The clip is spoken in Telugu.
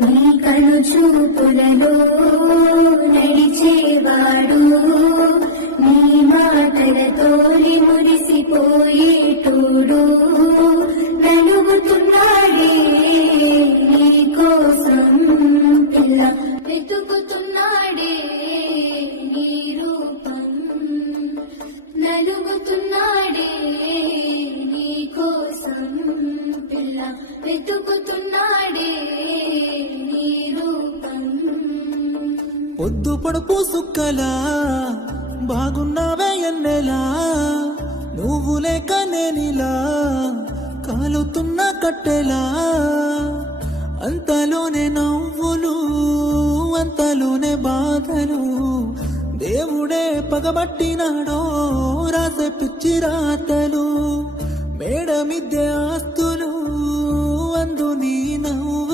నీ కను చూపులలో నడిచేవాడు నీ మాటలతోని మురిసిపోయేటోడు నలుగుతున్నాడే నీ కోసం పిల్ల వెతుకుతున్నాడే నీ రూపం నలుగుతున్నాడే నీ కోసం పిల్ల వెతుకుతున్నాడే నీ రూపం పొద్దు పొడుపు సుక్కలా బాగున్నావే ఎన్నెలా నువ్వు లేక నేనిలా కాలుతున్న కట్టెలా అంతలోనే నవ్వులు అంతలోనే బాధలు దేవుడే పగబట్టినాడో రాసే పిచ్చి రాతలు మేడ మిద్దె ఆస్తులు అందు నీ నవ్వు